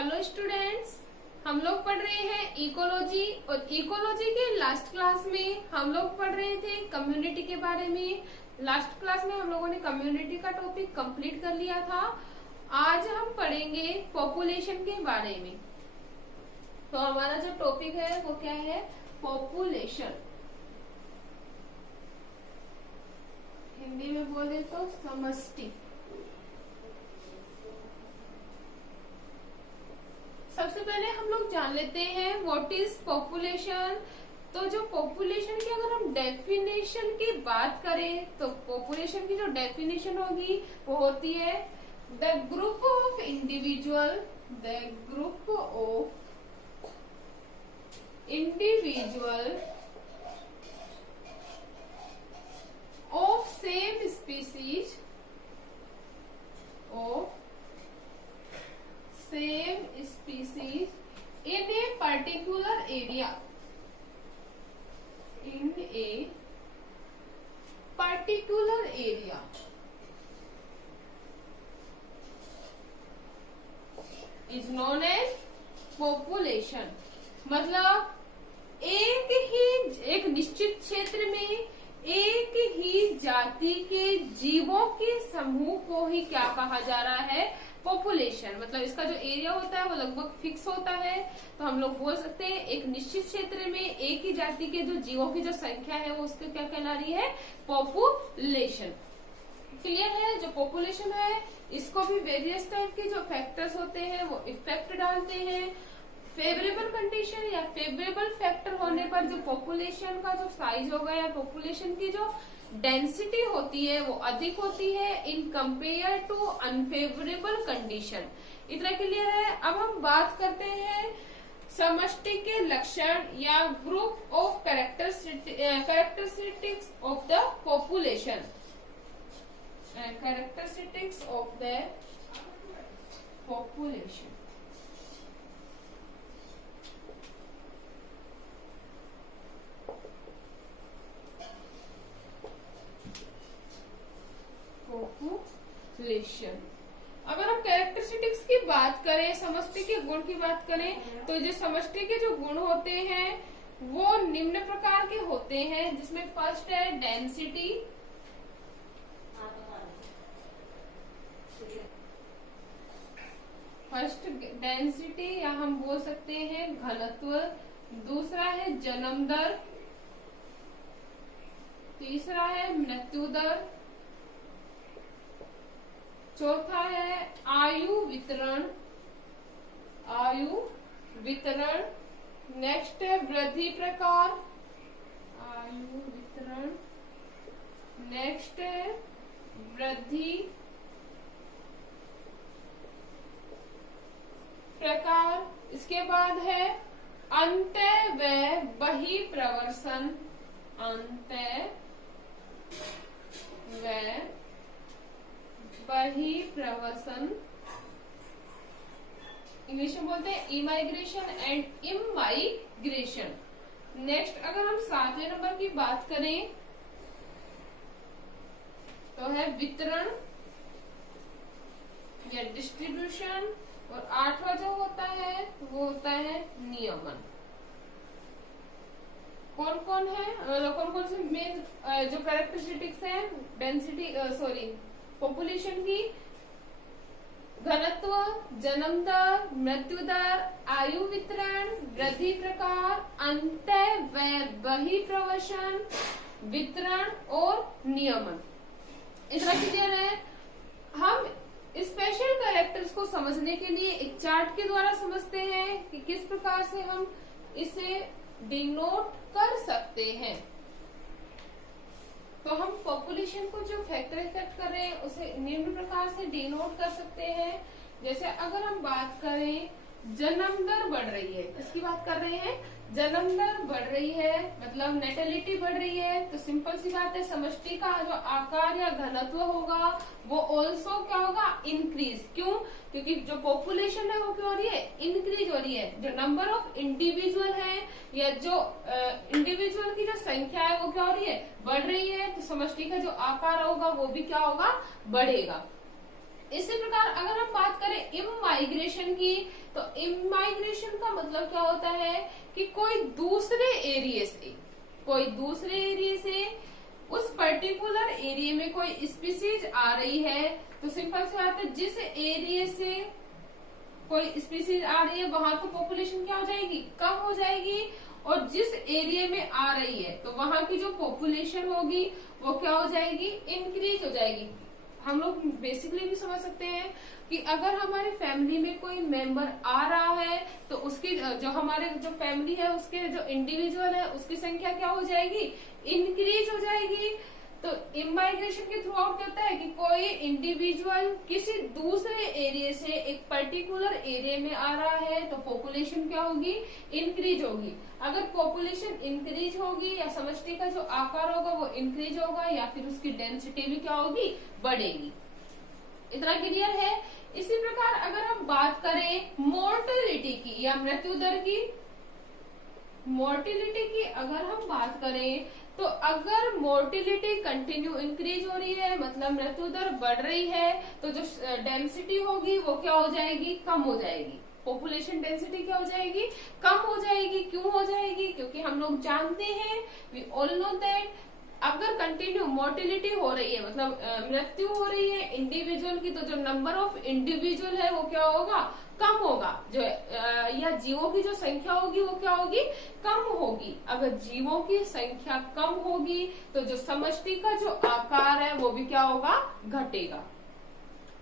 Hello students, हम लोग पढ़ रहे हैं इकोलॉजी और इकोलॉजी के लास्ट क्लास में हम लोग पढ़ रहे थे कम्युनिटी के बारे में। लास्ट क्लास में हम लोगों ने कम्युनिटी का टॉपिक कंप्लीट कर लिया था। आज हम पढ़ेंगे पॉपुलेशन के बारे में। तो हमारा जो टॉपिक है वो क्या है? पॉपुलेशन। हिंदी में बोले तो समष्टि। सबसे पहले हम लोग जान लेते हैं व्हाट इज पॉपुलेशन। तो जो पॉपुलेशन की अगर हम डेफिनेशन की बात करें तो पॉपुलेशन की जो डेफिनेशन होगी वो होती है the group of individual of same species in a particular area is known as population। मतलब एक निश्चित क्षेत्र में एक ही जाति के जीवों के समूह को ही क्या कहा जा रहा है? पॉपुलेशन। मतलब इसका जो एरिया होता है वो लगभग फिक्स होता है। तो हम लोग बोल सकते हैं एक निश्चित क्षेत्र में एक ही जाति के जो जीवों की जो संख्या है वो उसको क्या कहला रही है? पॉपुलेशन। क्लियर है? जो पॉपुलेशन है इसको भी वेरियस टाइप के जो फैक्टर्स होते हैं वो इफेक्ट डालते हैं। फेवरेबल कंडीशन या फेवरेबल फैक्टर होने पर जो पॉपुलेशन का जो साइज होगा या पॉपुलेशन की जो डेंसिटी होती है वो अधिक होती है in compare to unfavourable condition. इतना क्लियर है? अब हम बात करते हैं समष्टि के लक्षण या group of characteristics of the population. Characteristics of the population. Population. अगर हम कैरेक्टरिस्टिक्स की बात करें, समष्टि के गुण की बात करें, तो जो समष्टि के जो गुण होते हैं वो निम्न प्रकार के होते हैं, जिसमें फर्स्ट है डेंसिटी। फर्स्ट डेंसिटी या हम बोल सकते हैं घनत्व। दूसरा है जन्म दर। तीसरा है मृत्यु दर। चौथा है आयु वितरण। नेक्स्ट है वृद्धि प्रकार। आयु वितरण। नेक्स्ट है वृद्धि प्रकार। इसके बाद है अंतः व बहिर्प्रवसन। अंतः व बहिर्प्रवसन। इंग्लिश में बोलते हैं इमाइग्रेशन एंड इमाइग्रेशन। नेक्स्ट अगर हम 7वें नंबर की बात करें तो है वितरण या डिस्ट्रीब्यूशन। और 8वां जो होता है वो होता है नियमन। कौन कौन से मेन जो कैरेक्टरिस्टिक्स है डेंसिटी पॉपुलेशन की? घनत्व, जन्म दर, मृत्यु दर, आयु वितरण, वृद्धि प्रकार, अंतः व बहिर्प्रवसन, वितरण और नियमन। इतना क्लियर है? हम स्पेशल कैरेक्टर्स को समझने के लिए एक चार्ट के द्वारा समझते हैं कि किस प्रकार से हम इसे डिनोट कर सकते हैं। तो हम पॉपुलेशन को जो फैक्टर इफेक्ट कर रहे हैं उसे निम्न प्रकार से डिनोट कर सकते हैं। जैसे अगर हम बात करें जन्म दर बढ़ रही है, किसकी बात कर रहे हैं? जन्म दर बढ़ रही है मतलब नेटेलिटी बढ़ रही है, तो सिंपल सी बात है समष्टि का जो आकार या घनत्व होगा वो ऑल्सो क्या होगा? इंक्रीज। क्यों? क्योंकि जो पॉपुलेशन है वो क्या हो रही है? इंक्रीज हो रही है। जो नंबर ऑफ इंडिविजुअल है या जो इंडिविजुअल की जो संख्या है वो क्या हो रही है? बढ़ रही है। तो समष्टि का जो आकार होगा वो भी क्या होगा? बढ़ेगा। इसी प्रकार अगर हम बात करें इमाइग्रेशन की, तो इमाइग्रेशन का मतलब क्या होता है कि कोई दूसरे एरिया से उस पर्टिकुलर एरिया में कोई स्पीसीज आ रही है, तो सिंपल सी बात है, जिस एरिया से कोई स्पीसीज आ रही है वहां तो पॉपुलेशन क्या हो जाएगी, कम हो जाएगी, और जिस एरिया में आ रही है तो वहां की जो पॉपुलेशन होगी वो क्या हो जाएगी, इंक्रीज हो जाएगी। हम लोग बेसिकली भी समझ सकते हैं कि अगर हमारी फैमिली में कोई मेंबर आ रहा है तो उसकी जो हमारे जो फैमिली है उसके जो इंडिविजुअल है उसकी संख्या क्या हो जाएगी, इंक्रीज हो जाएगी। तो इमाइग्रेशन के थ्रू आउट कहता है कि कोई इंडिविजुअल किसी दूसरे एरिया से एक पर्टिकुलर एरिया में आ रहा है तो पॉपुलेशन क्या होगी, इंक्रीज होगी। अगर पॉपुलेशन इंक्रीज होगी या समष्टि का जो आकार होगा वो इंक्रीज होगा, या फिर उसकी डेंसिटी भी क्या होगी, बढ़ेगी। इतना क्लियर है। इसी प्रकार अगर हम बात करें मोर्टेलिटी की या मृत्यु दर की, मोर्टेलिटी की अगर हम बात करें तो अगर मोर्टेलिटी कंटिन्यू इंक्रीज हो रही है, मतलब मृत्यु दर बढ़ रही है, तो जो डेंसिटी होगी वो क्या हो जाएगी, कम हो जाएगी। पॉपुलेशन डेंसिटी क्या हो जाएगी, कम हो जाएगी। क्यों हो जाएगी, क्योंकि हम लोग जानते हैं, वी ऑल नो दैट, अगर कंटिन्यू मोर्टेलिटी हो रही है मतलब मृत्यु हो रही है इंडिविजुअल की, तो जो नंबर ऑफ इंडिविजुअल है वो क्या होगा, कम होगा। जो या जीवों की जो संख्या होगी वो क्या होगी, कम होगी। अगर जीवों की संख्या कम होगी तो जो समष्टि का जो आकार है वो भी क्या होगा, घटेगा।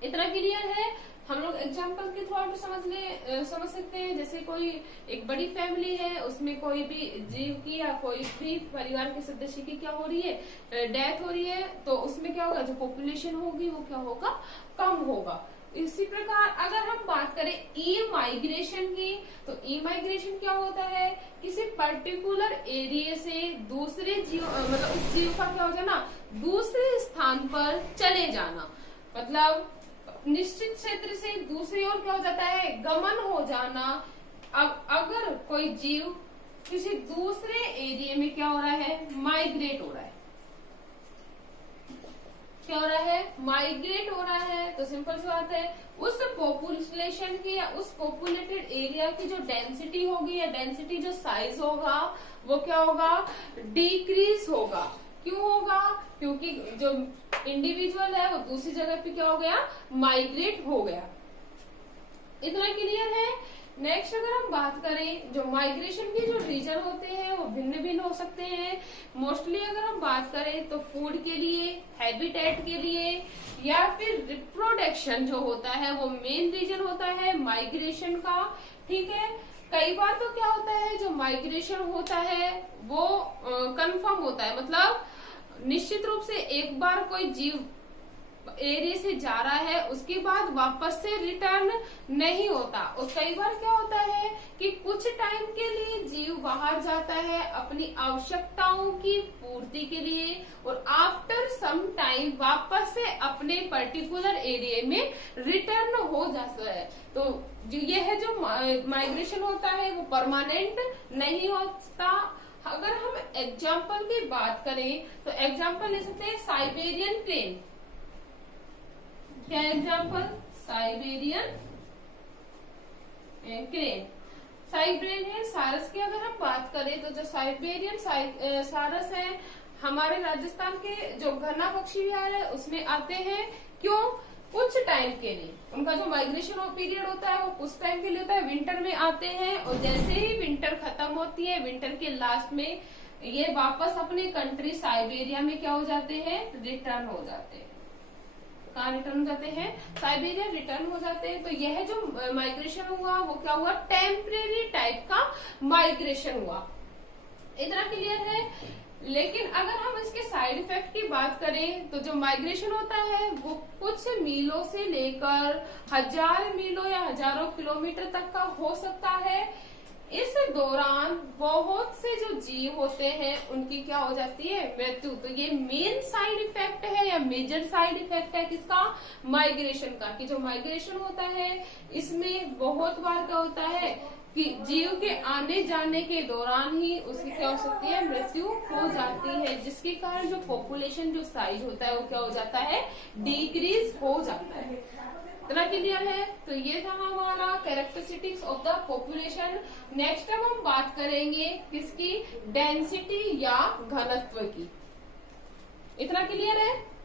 इतना क्लियर है। हम लोग एग्जाम्पल के थ्रू समझ सकते हैं। जैसे कोई एक बड़ी फैमिली है, उसमें कोई भी जीव की या कोई भी परिवार के सदस्य की क्या हो रही है, डेथ हो रही है, तो उसमें क्या होगा, जो पॉपुलेशन होगी वो क्या होगा, कम होगा। इसी प्रकार अगर हम बात करें ई माइग्रेशन की, तो ई माइग्रेशन क्या होता है, किसी पर्टिकुलर एरिया से दूसरे जीव मतलब उस जीव का क्या हो जाना, दूसरे स्थान पर चले जाना, मतलब निश्चित क्षेत्र से दूसरी ओर क्या हो जाता है, गमन हो जाना। अब अगर कोई जीव किसी दूसरे एरिया में क्या हो रहा है, माइग्रेट हो रहा है, क्या हो रहा है, माइग्रेट हो रहा है, तो सिंपल सी बात है उस पॉपुलेशन की या उस पॉपुलेटेड एरिया की जो डेंसिटी होगी या डेंसिटी जो साइज होगा वो क्या होगा, डिक्रीज होगा। क्यों होगा, क्योंकि जो इंडिविजुअल है वो दूसरी जगह पे क्या हो गया, माइग्रेट हो गया। इतना क्लियर है। नेक्स्ट अगर हम बात करें, जो माइग्रेशन के जो रीजन होते हैं वो भिन्न भिन्न हो सकते हैं। मोस्टली अगर हम बात करें तो फूड के लिए, हैबिटेट के लिए, या फिर रिप्रोडक्शन जो होता है वो मेन रीजन होता है माइग्रेशन का। ठीक है, कई बार तो क्या होता है, जो माइग्रेशन होता है वो कंफर्म होता है, मतलब निश्चित रूप से एक बार कोई जीव एरिया से जा रहा है उसके बाद वापस से रिटर्न नहीं होता। और कई बार क्या होता है कि कुछ टाइम के लिए जीव बाहर जाता है अपनी आवश्यकताओं की पूर्ति के लिए, और आफ्टर सम टाइम वापस से अपने पर्टिकुलर एरिया में रिटर्न हो जाता है। तो जो ये है जो माइग्रेशन होता है वो परमानेंट नहीं होता। अगर हम एग्जाम्पल की बात करें तो एग्जाम्पल ले सकते हैं साइबेरियन क्रेन। क्या एग्जाम्पल, साइबेरियन क्रेन। साइबेरियन सारस की अगर हम बात करें तो जो साइबेरियन सारस है हमारे राजस्थान के जो घना पक्षी विहार है उसमें आते हैं। क्यों, कुछ टाइम के लिए, उनका जो माइग्रेशन पीरियड होता है वो कुछ टाइम के लिए होता है, विंटर में आते हैं, और जैसे ही विंटर खत्म होती है, विंटर के लास्ट में ये वापस अपने कंट्री साइबेरिया में क्या हो जाते हैं, रिटर्न हो जाते हैं। कहाँ रिटर्न हो जाते हैं, साइबेरिया रिटर्न हो जाते हैं। तो यह जो माइग्रेशन हुआ वो क्या हुआ, टेम्परेरी टाइप का माइग्रेशन हुआ। इतना क्लियर है। लेकिन अगर हम इसके साइड इफेक्ट की बात करें तो जो माइग्रेशन होता है वो कुछ मीलों से लेकर 1000 मीलों या हजारों किलोमीटर तक का हो सकता है। इस दौरान बहुत से जो जीव होते हैं उनकी क्या हो जाती है, मृत्यु। तो ये मेन साइड इफेक्ट है या मेजर साइड इफेक्ट है किसका, माइग्रेशन का। कि जो माइग्रेशन होता है इसमें बहुत बार क्या होता है कि जीव के आने जाने के दौरान ही उसकी क्या हो सकती है, मृत्यु हो जाती है, जिसके कारण जो पॉपुलेशन जो साइज होता है वो क्या हो जाता है, डिक्रीज हो जाता है। इतना क्लियर है। तो ये था हमारा characteristics of the population. Next अब हम बात करेंगे किसकी, डेंसिटी या घनत्व की। इतना क्लियर है।